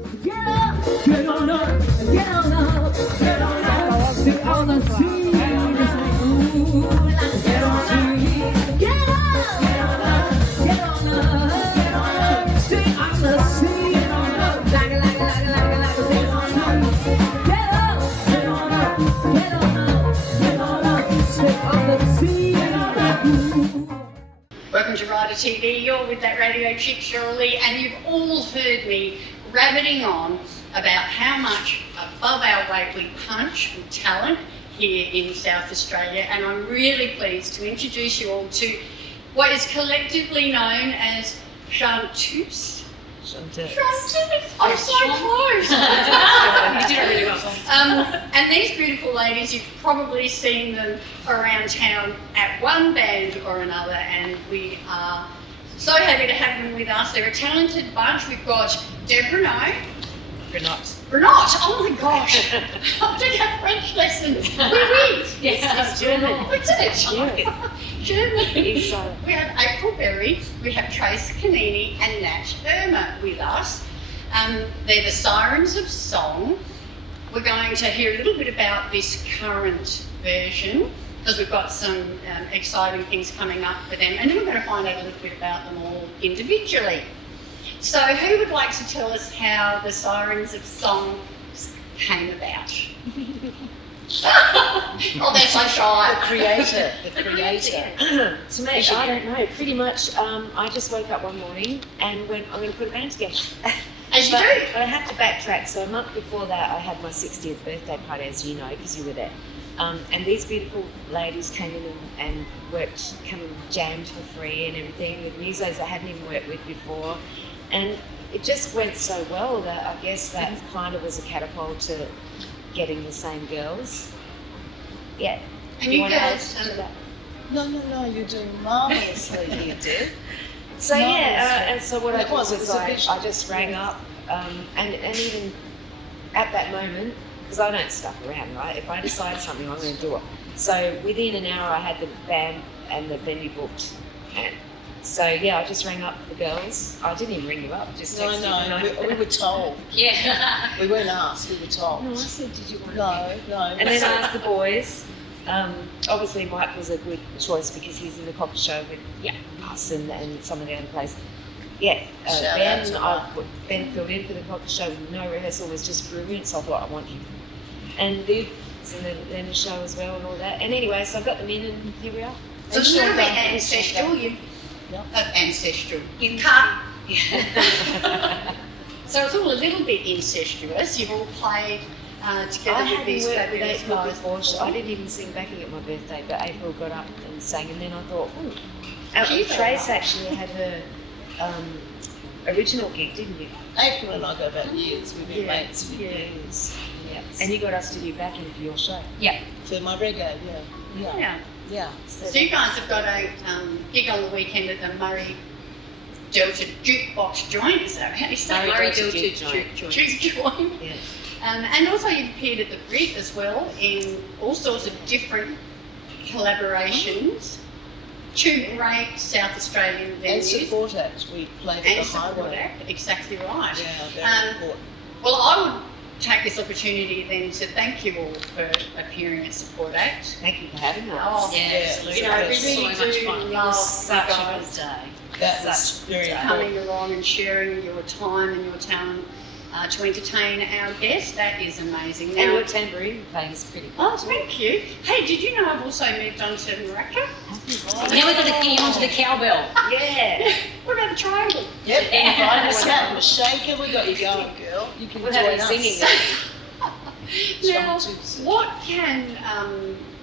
Get up, get on up, get on up, get on up. See all the sea, get on up, get on up, get on up, get on up, get on up. See all the sea, get on up, like, get on up, get up, get on up, get on up, get on up. See all the sea, get on up. Welcome to Rider TV. You're with that radio chick Shirley, and you've all heard me rabbiting on about how much above our weight we punch with talent here in South Australia, and I'm really pleased to introduce you all to what is collectively known as Chanteuse. Chanteuse. I'm so close. You did it really well. And these beautiful ladies, you've probably seen them around town at one band or another, and we are so happy to have them with us. They're a talented bunch. We've got Deb Renaud. Renat, oh my gosh. I did have French lessons. Yes, it's German. What's it? Yeah. German. We have April Berry, we have Trace Canini and Nat Irma with us. They're the Sirens of Song. We're going to hear a little bit about this current version because we've got some exciting things coming up for them, and then we're going to find out a little bit about them all individually. So who would like to tell us how the Sirens of Song came about? Oh, they're so shy. The creator. To me, I don't know. Pretty much, I just woke up one morning and went, I'm going to put a band together. As you do. But I have to backtrack. So a month before that, I had my 60th birthday party, as you know, because you were there. And these beautiful ladies came in and worked, come and jammed for free and everything with musos I hadn't even worked with before. And it just went so well that I guess that kind of was a catapult to getting the same girls. Yeah. And you girls, No, you're doing marvellously, you did. So yeah, and so what I did was I just vision. rang up, and even at that moment, because I don't stuff around, right? If I decide something, I'm going to do it. So within an hour, I had the band and the venue booked, and so yeah, I just rang up the girls. I didn't even ring you up, just texted No, we were told. Yeah. We weren't asked, we were told. No, I said, did you want to? No. And then I asked the boys. Obviously, Mike was a good choice because he's in the cocker show with us and some of the other players. Yeah, Ben filled in for the cocker show with no rehearsal, was just brilliant. So I thought, I want him. And Viv was in the show as well and all that. And anyway, so I got them in, and here we are. So it's a little bit ancestral. Ancestral. You can't. So it's all a little bit incestuous. You've all played together with these fabulous guys before. I didn't even sing backing at my birthday, but April got up and sang, and then I thought, Trace actually had her original gig, didn't you? April and I go back years. We've been mates for years. Yeah. And you got us to do backing for your show. Yeah. For my reggae, yeah. So you guys have got a gig on the weekend at the Murray Delta Jukebox Joint. Is that how you say? Murray Delta Juke Joint. Yeah. And also you've appeared at the Brit as well in all sorts of different collaborations. Two great South Australian venues. And support act. We played at the Highway. Exactly right. Yeah, very important. Well, I would take this opportunity then to thank you all for appearing at Support Act. Thank you for having us. Oh, absolutely. You know, we really so much do fun. love Such you a guys good day. That was very coming important. along and sharing your time and your talent to entertain our guests. That is amazing. And your tambourine playing is pretty cool. Oh, thank you. Hey, did you know I've also moved on to maraca? Now we've got to get onto the cowbell. Yeah. What about the triangle? Yep, invite us out. The shaker, we got you going, girl. You can We'll join have you us. singing. Now, Chanteuse. what can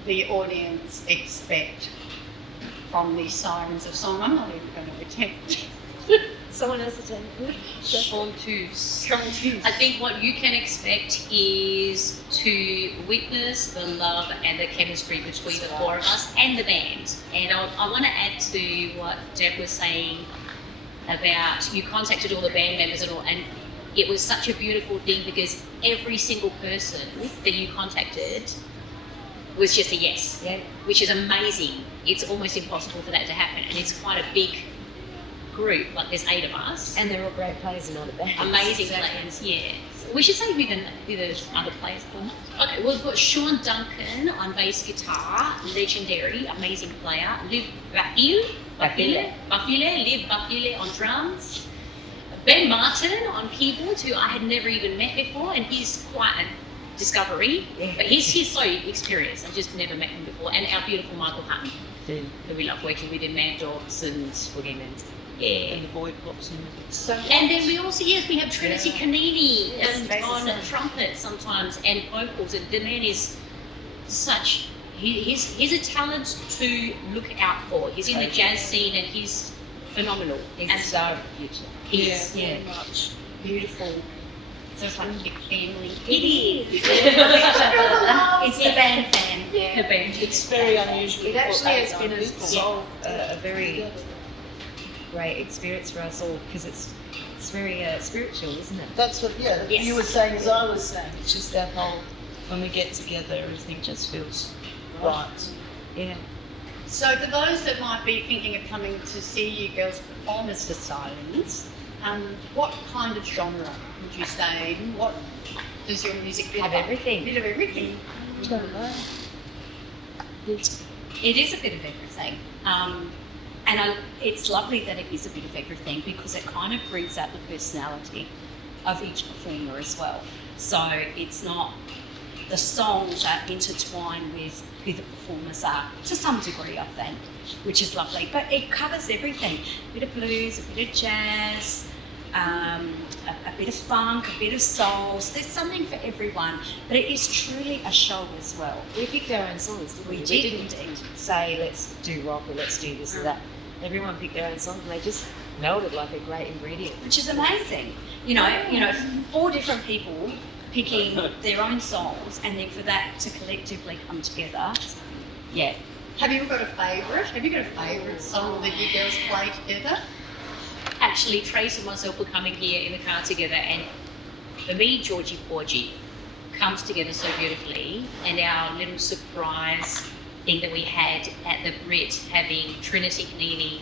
the audience expect from the Sirens of Song? I'm not even going to attempt. Someone else attend. Chanteuse. Chanteuse. I think what you can expect is to witness the love and the chemistry between the four of us and the band. And I want to add to what Deb was saying about you contacted all the band members and all, and it was such a beautiful thing because every single person that you contacted was just a yes, which is amazing. It's almost impossible for that to happen, and it's quite a big group, like there's 8 of us. And they're all great players in other bands. Amazing players, yeah. We should say who the other players are. Okay, we've got Sean Duncan on bass guitar, legendary, amazing player. Liv Bafile on drums. Ben Martin on keyboards, who I had never even met before, and he's quite a discovery. Yeah. But he's so experienced. I've just never met him before. And our beautiful Michael Hutton, who we love working with in Mad Dogs and Boogeyman's. yeah. And the boy pops in. So And then we also, we have Trinity Canini Yes, and bass on and trumpet sometimes and vocals. And the man is such, he's a talent to look out for. He's in the jazz scene and he's phenomenal. he's a star of the future. He is, Very much. beautiful. So it's like a big family. It is. It's the band fan. The band. It's very unusual. It actually has been people. a very great experience for us all because it's very spiritual, isn't it? That's what, Yes. you were saying as I was saying. It's just that whole, when we get together, everything just feels right. Yeah. So for those that might be thinking of coming to see you girls perform as the Sirens, what kind of genre would you say? What does your music Have cover? everything. A bit of everything. It is a bit of everything. It's lovely that it is a bit of everything because it kind of brings out the personality of each performer as well. So it's not, the songs are intertwined with who the performers are to some degree, I think, which is lovely. But it covers everything, a bit of blues, a bit of jazz, a bit of funk, a bit of soul. So there's something for everyone, but it is truly a show as well. We picked our own songs, didn't we? We We did didn't indeed. say let's do rock or let's do this or that. Everyone picked their own songs and they just melded like a great ingredient. Which is amazing. You know, 4 different people picking their own songs, and then for that to collectively come together. Yeah. Have you got a favourite? Have you got a favourite song that you girls play together? Actually, Trace and myself were coming here in the car together, and for me, Georgie Porgy comes together so beautifully. And our little surprise thing that we had at the Brit, having Trinity Canini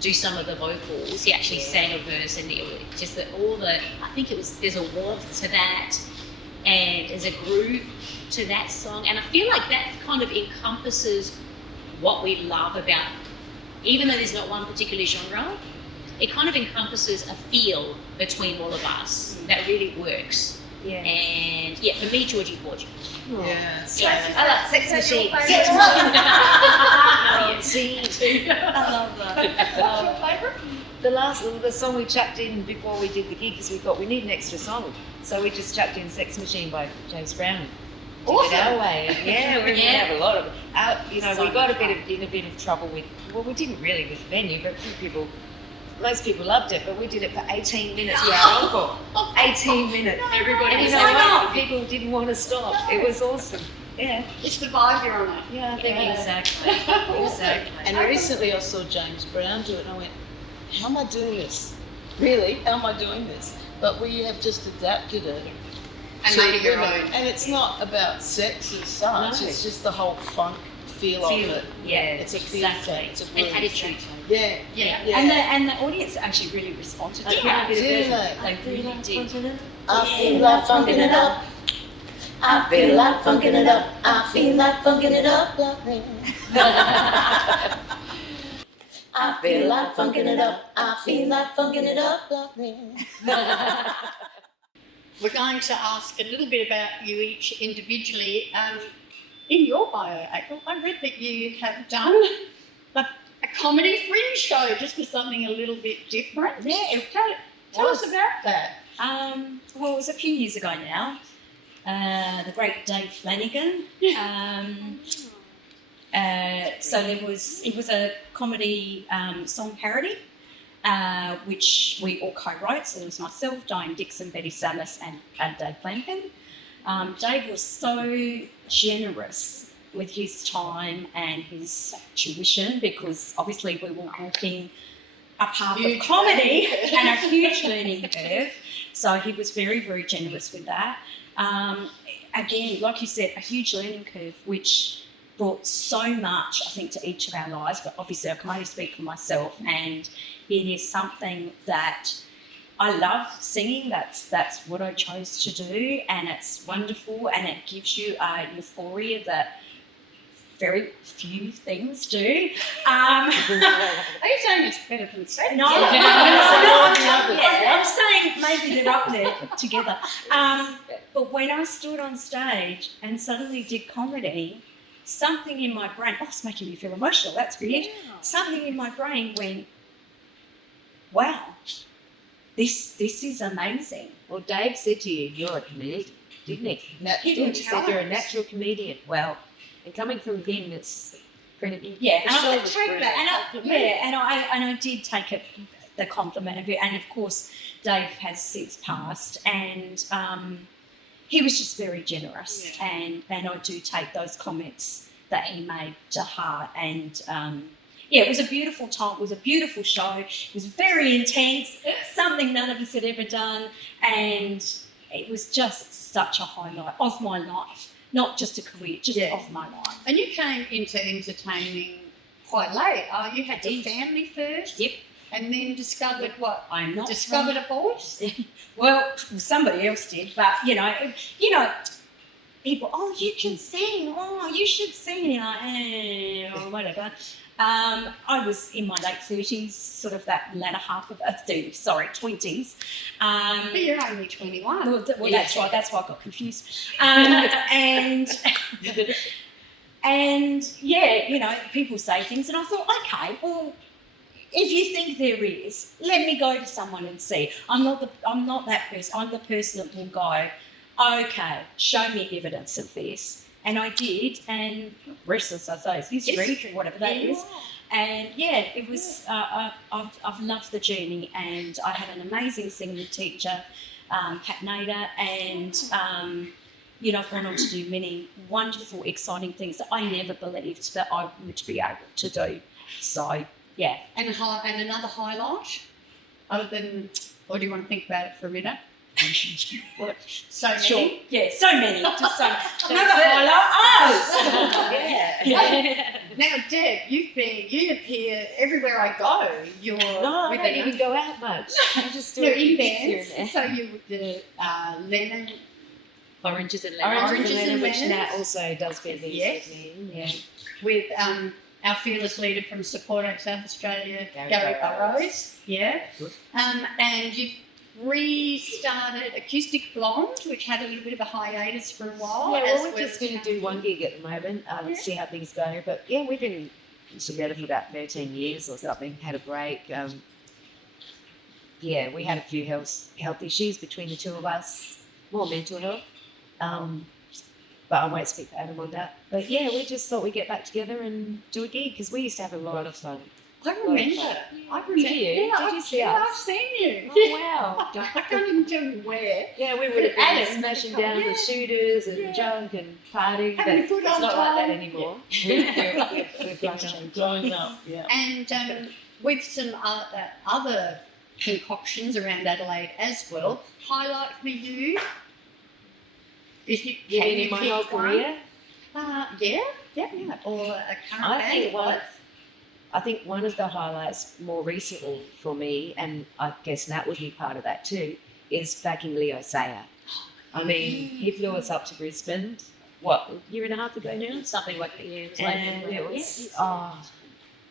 do some of the vocals, he actually sang a verse, and it was just there's a warmth to that, and there's a groove to that song, and I feel like that kind of encompasses what we love about, even though there's not one particular genre, it kind of encompasses a feel between all of us that really works. Yeah. And yeah, for me, Georgie Porgy. Yeah. I like Sex Machine. Sex Machine. I love that. What's your favourite? The song we chucked in before we did the gig because we thought we need an extra song. So we just chucked in Sex Machine by James Brown. Awesome. Our way. Yeah, we have a lot of it. We So got much in a bit of trouble with, well, we didn't really with the venue, but most people loved it, but we did it for 18 minutes for our encore. 18 minutes. Everybody And you was know like, what? People didn't want to stop. It was awesome. Yeah. It's the vibe you're on. Yeah, I think Exactly. Exactly. And recently I saw James Brown do it and I went, how am I doing this? Really? How am I doing this? But we have just adapted it. And to made it your women. own. And it's not about sex as such, No. it's just the whole funk feel of it. Yeah, It's a feel exactly. thing, it's a An groove. attitude. Yeah. Yeah. Yeah. And the audience actually really responded to Yeah. that. Do they? They really did. I feel like funking it up. I feel like funking it up. I feel like funking it up. I feel like funking it up. I feel like funking it up. We're going to ask a little bit about you each individually. In your bio, April, I read that you have done a comedy fringe show just for something a little bit different. Yeah. Tell us about that. Well, it was a few years ago now. The great Dave Flanagan. So it was a comedy song parody, which we all co-wrote. So it was myself, Diane Dixon, Betty Samus, and Dave Flanagan. Dave was so generous with his time and his tuition because obviously we were walking a path of comedy and a huge learning curve. So he was very, very generous with that. Again, like you said, a huge learning curve, which brought so much, I think, to each of our lives, but obviously I can only speak for myself, and it is something that I love singing. That's what I chose to do, and it's wonderful, and it gives you a euphoria that very few things do. Are you saying it's better than sex? No, I'm saying maybe they're up there together. But when I stood on stage and suddenly did comedy, something in my brain, it's making me feel emotional, that's weird. Something in my brain went, wow, this is amazing. Well, Dave said to you, you're a comedian, didn't he? He said you're a natural comedian. Well, and coming from him, it's pretty. Yeah, the and show I was take brilliant. that, and I did take it, the compliment of it, and of course, Dave has since passed, and he was just very generous, and I do take those comments that he made to heart, and it was a beautiful time. It was a beautiful show. It was very intense, something none of us had ever done, and it was just such a highlight of my life. Not just a career, just of my life. And you came into entertaining quite late. You had your family first? Yep. And then discovered what? I'm not Discovered a voice? Well, somebody else did, but you know, people. Oh, you can sing. Oh, you should sing. Or whatever. I was in my late 30s, sort of that latter half of 20s. But you're only 21. Well, that's right. That's why I got confused. And people say things, and I thought, okay, well, if you think there is, let me go to someone and see. I'm not that person. I'm the person that will go, okay, show me evidence of this. And I did, and rest as I say, it's history, whatever that is. And it was. I've loved the journey, and I had an amazing singing teacher, Pat Nader, and I've gone on to do many wonderful, exciting things that I never believed that I would be able to do. So And another highlight, other than, or do you want to think about it for a minute? What? So many. Sure. Yeah, so many. Just so another highlight. Now, Deb, you appear everywhere I go. You're No, I with don't even go out much. I just do in it here and bands. there. So you the Lennon. Oranges and lemons. Oranges and Lemon, which lemons. Nat also does be these Yes. evening. Yeah. With our fearless leader from Support Act South Australia, Gary Gary Burrows. Burrows. Yeah. Good. And you've restarted Acoustic Blonde, which had a little bit of a hiatus for a while. Yeah, as well, we're just going to do one gig at the moment, see how things go. But yeah, we've been together for about 13 years or something, had a break. We had a few health issues between the two of us, more mental health. But I won't speak for Adam on that. But yeah, we just thought we'd get back together and do a gig because we used to have a lot of fun. I remember. Did you? Yeah, Did you see us? I've seen you. Oh, wow. I can't even tell you where. Yeah, we would have been Adam, smashing down the shooters and junk and partying, but Having a good it's old not like that time. anymore. We've grown. Growing up, yeah. And with some other concoctions around Adelaide as well, highlight for you. If you You can mean in my pick whole one? career? Yeah. Or a current I think one of the highlights more recently for me, and I guess Nat would be part of that too, is backing Leo Sayer. I mean, he flew us up to Brisbane, a year and a half ago now? Something like that. Yeah, it was And it was,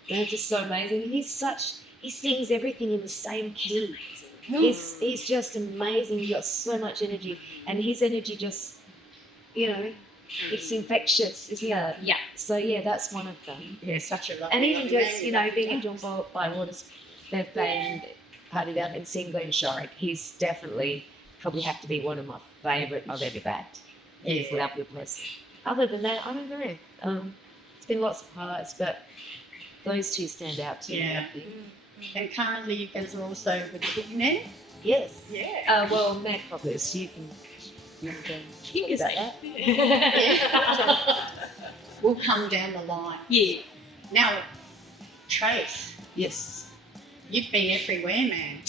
they're just so amazing. He sings everything in the same key. He's just amazing. He's got so much energy, and his energy just, it's infectious, isn't it? Yeah. So yeah, that's one of them. Yeah, such a lovely And even one. just, being at John Bywater's birthday and partied out and seeing Glenn Shorrock, he's definitely probably have to be one of my favourite I've ever backed. He's a lovely person. Other than that, I don't know. It's been lots of highlights, but those two stand out to me. Yeah. I think. And currently you guys are also with the Big Men. Yes. Yeah. Well, Matt probably is. You can Yes, about that. We'll come down the line. Yeah. Now, Trace, Yes. You've been everywhere, man.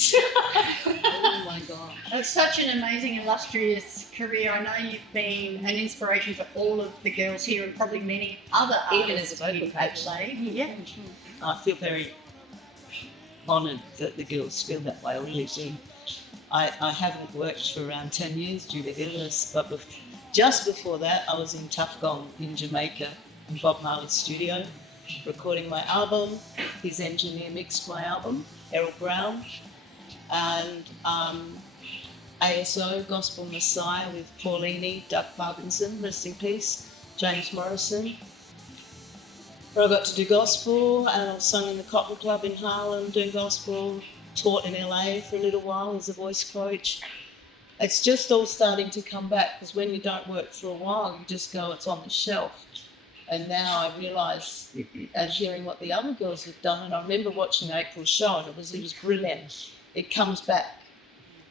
Oh my God. It's such an amazing, illustrious career. I know you've been an inspiration for all of the girls here and probably many other Even artists as a vocal coach. Yeah. I feel very honoured that the girls feel that way already. I haven't worked for around 10 years due to illness, but just before that, I was in Tuffgong in Jamaica in Bob Marley's studio, recording my album. His engineer mixed my album, Errol Brown, and ASO, Gospel Messiah with Paulini, Doug Parkinson, rest in peace, James Morrison. Where I got to do gospel, and I sung in the Cotton Club in Harlem doing gospel, taught in LA for a little while as a voice coach. It's just all starting to come back, because when you don't work for a while, you just go, it's on the shelf. And now I realise, and hearing what the other girls have done, and I remember watching April's show, and it was brilliant. It comes back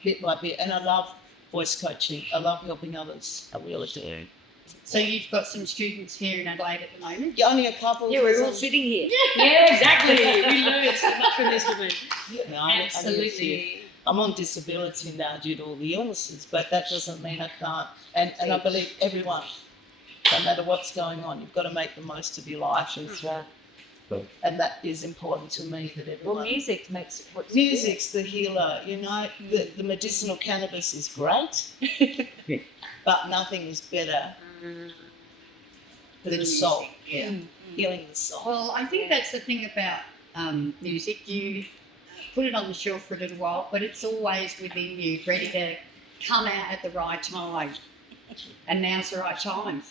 bit by bit, and I love voice coaching. I love helping others. I really do. So you've got some students here in Adelaide at the moment? Yeah, only a couple. Yeah, we're all sitting here. Yeah, exactly. We learned so much from this woman. No, I need a few. Absolutely. I'm on disability now due to all the illnesses, but that doesn't mean I can't. And I believe everyone, no matter what's going on, you've got to make the most of your life. And that is important to me, that everyone... Well, music makes what Music's the healer, you know. The medicinal cannabis is great, but nothing is better than the soul. Yeah, healing the soul. Well, I think that's the thing about music. You put it on the shelf for a little while, but it's always within you, ready to come out at the right time. And now's the right time.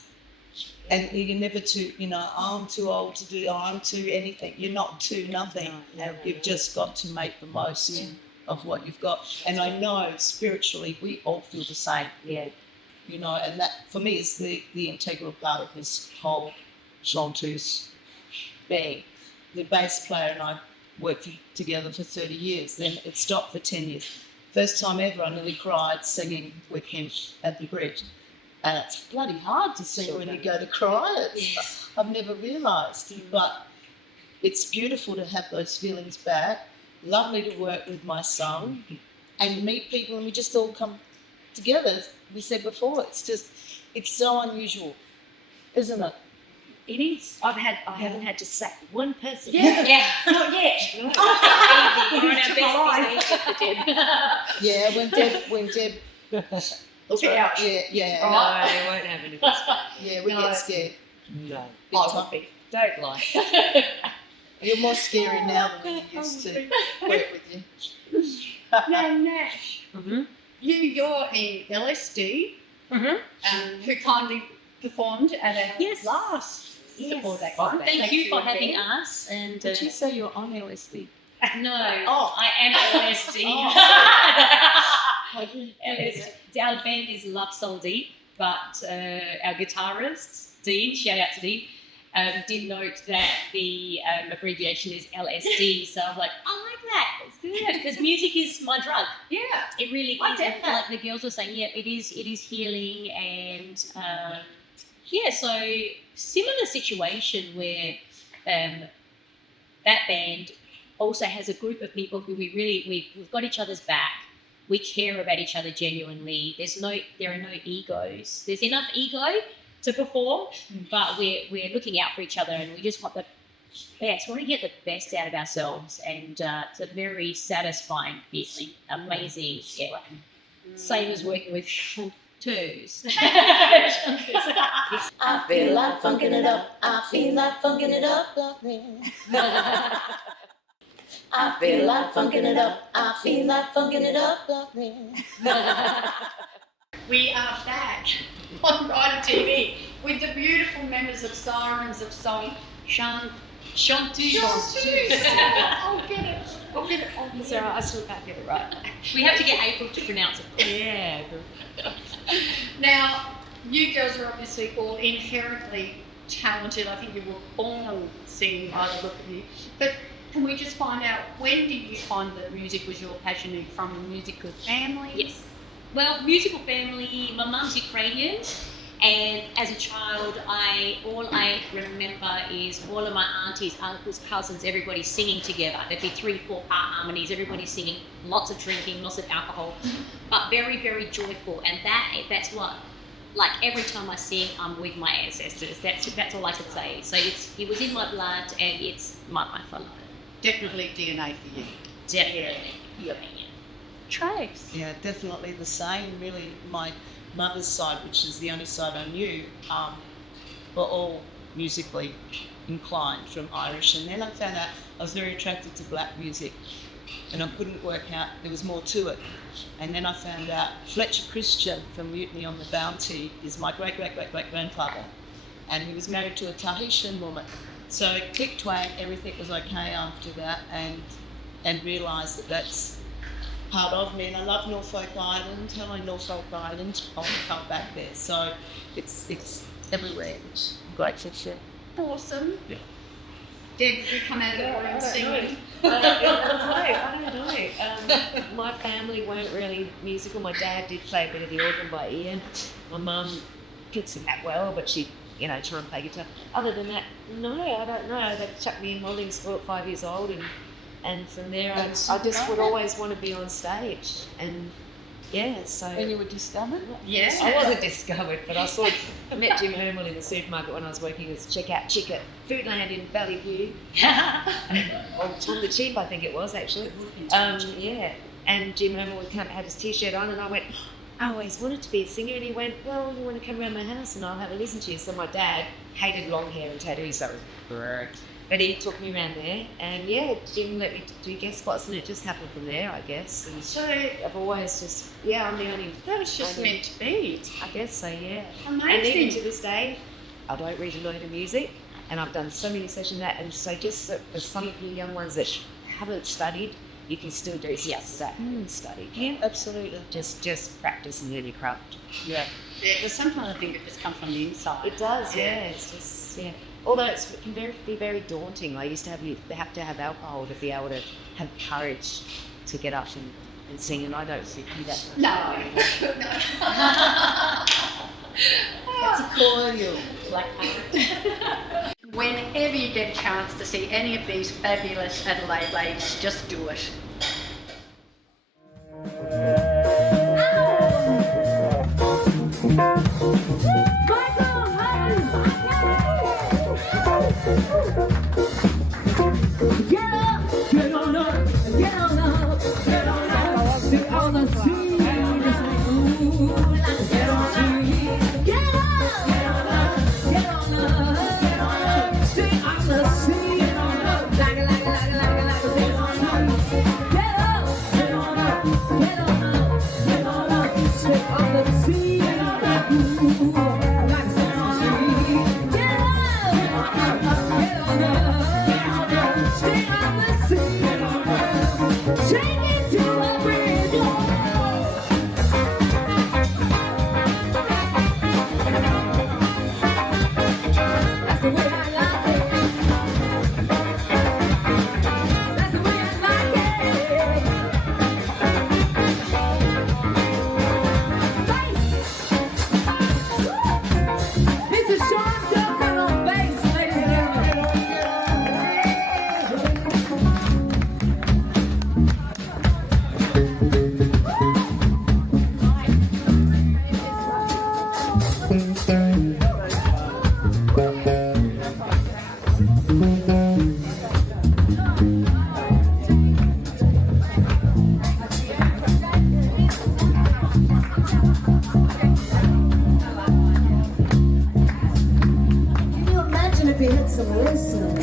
And you're never too, you know, I'm too old to do, I'm too anything. You're not too nothing. You've just got to make the most of what you've got. And I know spiritually we all feel the same. Yeah. You know, and that for me is the integral part of this whole Chanteuse being. The bass player and I worked together for 30 years. Then it stopped for 10 years. First time ever I nearly cried singing with him at the bridge. And it's bloody hard to sing when you go to cry. I've never realised. But it's beautiful to have those feelings back. Lovely to work with my son and meet people, and we just all come together. As we said before, it's so unusual, isn't it? It is. I haven't had to sack one person. Yeah. Not yet. We're on our best behaviour. Yeah, when Deb Look out. Yeah. No, they won't have any. Yeah, we get scared. No. Big I time. would be. Don't lie. You're more scary now than when you used to work with you. Now, Nash, Mm-hmm. you're in LSD, who kindly performed at our Yes. last support act. Thank you for having us. And Did you say you're on LSD? no, Oh. I am LSD. Oh. Our band is Love Soul Deep, but our guitarist, Dean, shout out to Dean, did note that the abbreviation is LSD. So I'm like, I like that. It's good because music is my drug. Yeah. It really I is. get And that. like the girls were saying, yeah, it is healing, and so similar situation where that band also has a group of people who we've got each other's back. We care about each other genuinely. There are no egos. There's enough ego to perform, but we're looking out for each other, and we just want the best. We want to get the best out of ourselves, and it's a very satisfying feeling. Amazing. Yeah. Same as working with Chanteuse. I feel like funking it up. I feel like funking it up. I feel like funking it up. I feel like funking it up. We are back on Rider TV with the beautiful members of Sirens of Song, Chanteuse. I'll get it. It's all right, I still can't get it right. We have to get April to pronounce it. Yeah. Now, you girls are obviously all inherently talented. I think you were born singing by the look of you. But can we just find out, when did you find that music was your passion? Are you from a musical family? Yes. Well, musical family. My mum's Ukrainian, And as a child, all I remember is all of my aunties, uncles, cousins, everybody singing together. There'd be 3-4 part harmonies, everybody singing, lots of drinking, lots of alcohol, but very, very joyful. And that's what, like every time I sing, I'm with my ancestors. That's all I could say. So it was in my blood, and it's my fun. Definitely DNA for you. Definitely. Yeah. Trace. Yeah, definitely the same. Really, my mother's side, which is the only side I knew, were all musically inclined from Irish. And then I found out I was very attracted to black music, and I couldn't work out there was more to it. And then I found out Fletcher Christian from Mutiny on the Bounty is my great-great-great-great-grandfather, and he was married to a Tahitian woman. So click twang, everything was okay after that, and realised that that's part of me. And I love Norfolk Island. Hello, Norfolk Island. I want to come back there. So it's everywhere, which I'm grateful for. Awesome. Yeah. Deb, did you come out of the room singing? I don't know. My family weren't really musical. My dad did play a bit of the organ by ear. My mum could sing that well, but she, try and play guitar. Other than that, no, I don't know. They chucked me in modelling school at 5 years old, and from there I just would always want to be on stage. And yeah, so. When you were discovered? Yes. I wasn't discovered, but I met Jim Hermel in the supermarket when I was working as checkout chick at Foodland in Valley View. Or Tom the Cheap, I think it was actually. Yeah, and Jim Hermel had his t-shirt on, and I went, I always wanted to be a singer. And he went, well, you want to come around my house and I'll have a listen to you. So my dad hated long hair and tattoos, so it was but he took me around there, and yeah, Jim let me do guest spots, and it just happened from there, I guess. And so I've always just, I'm the only. That was just meant to be. I guess so, yeah. Amazing. And even to this day, I don't read a load of music, and I've done so many sessions that, and so just for some of you young ones that haven't studied, you can still do study. Yeah, absolutely. Just practice and learn your craft. Yeah. Yeah, because sometimes I think it just comes from the inside. It does, yeah. It's just, although it can be very daunting. I used to have to have alcohol to be able to have courage to get up and sing, and I don't do that. No. That's a cordial. Whenever you get a chance to see any of these fabulous Adelaide ladies, just do it. Get up, get on up, get on up, get on up. See all the scenes, ooh, get on up, get on up, get on up, get on up. See all the scenes, get on up, like, get on up, get up, get on up, get on up, get on up. See all the scenes, get on up, ooh, like get on up, get on up. Stay on the scene, take it to a bridge. That's the way I like it. That's the way I like it. Bass. It's a short joke on bass, ladies and gentlemen. Can you imagine if he had some listen?